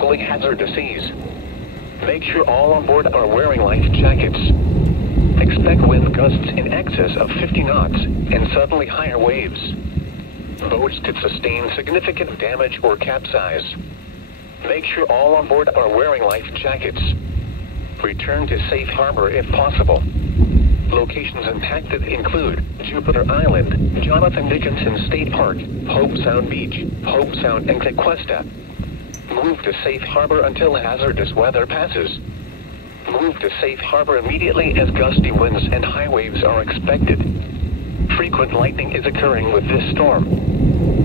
Fully hazardous seas. Make sure all on board are wearing life jackets. Expect wind gusts in excess of 50 knots and suddenly higher waves. Boats could sustain significant damage or capsize. Make sure all on board are wearing life jackets. Return to safe harbor if possible. Locations impacted include Jupiter Island, Jonathan Dickinson State Park, Hope Sound Beach, Hope Sound, and Tequesta. Move to safe harbor until hazardous weather passes. Move to safe harbor immediately as gusty winds and high waves are expected. Frequent lightning is occurring with this storm.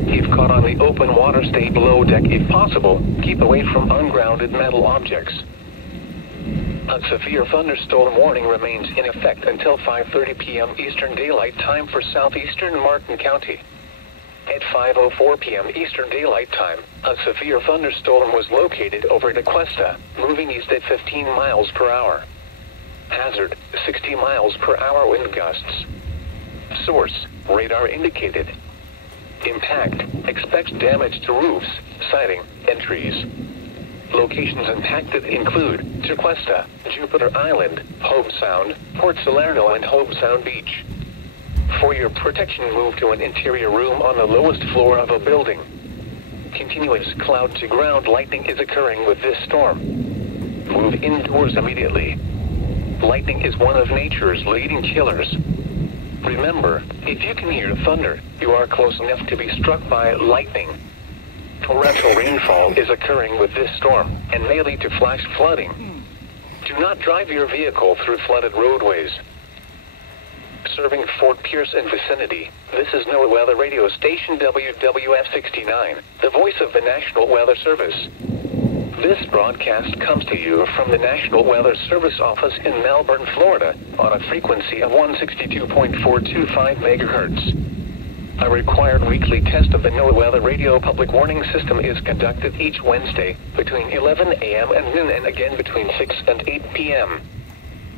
If caught on the open water, stay below deck if possible. Keep away from ungrounded metal objects. A severe thunderstorm warning remains in effect until 5:30 p.m. Eastern Daylight Time for southeastern Martin County. At 5:04 p.m. Eastern Daylight Time, a severe thunderstorm was located over Tequesta, moving east at 15 miles per hour. Hazard, 60 miles per hour wind gusts. Source, radar indicated. Impact, expect damage to roofs, siding, and trees. Locations impacted include Tequesta, Jupiter Island, Hope Sound, Port Salerno, and Hope Sound Beach. For your protection, move to an interior room on the lowest floor of a building. Continuous cloud-to-ground lightning is occurring with this storm. Move indoors immediately. Lightning is one of nature's leading killers. Remember, if you can hear thunder, you are close enough to be struck by lightning. Torrential rainfall is occurring with this storm and may lead to flash flooding. Do not drive your vehicle through flooded roadways. Serving Fort Pierce and vicinity, this is NOAA Weather Radio Station WWF 69, the voice of the National Weather Service. This broadcast comes to you from the National Weather Service office in Melbourne, Florida, on a frequency of 162.425 megahertz. A required weekly test of the NOAA Weather Radio public warning system is conducted each Wednesday between 11 a.m. and noon, and again between 6 and 8 p.m.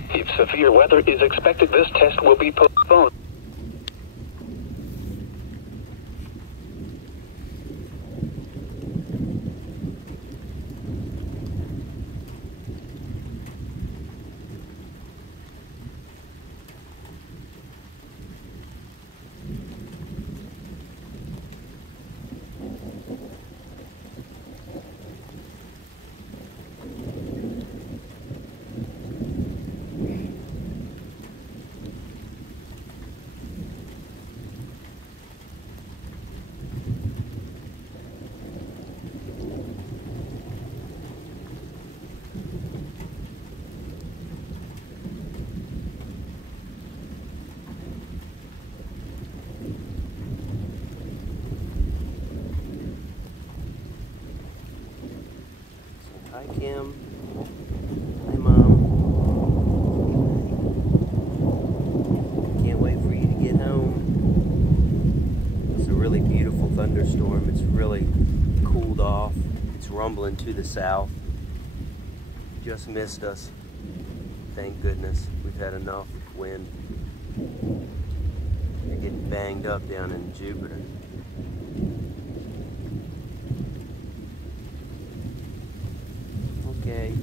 If severe weather is expected, this test will be postponed. Hi, Kim. Hi, Mom. Can't wait for you to get home. It's a really beautiful thunderstorm. It's really cooled off. It's rumbling to the south. Just missed us. Thank goodness. We've had enough wind. They're getting banged up down in Jupiter. Okay.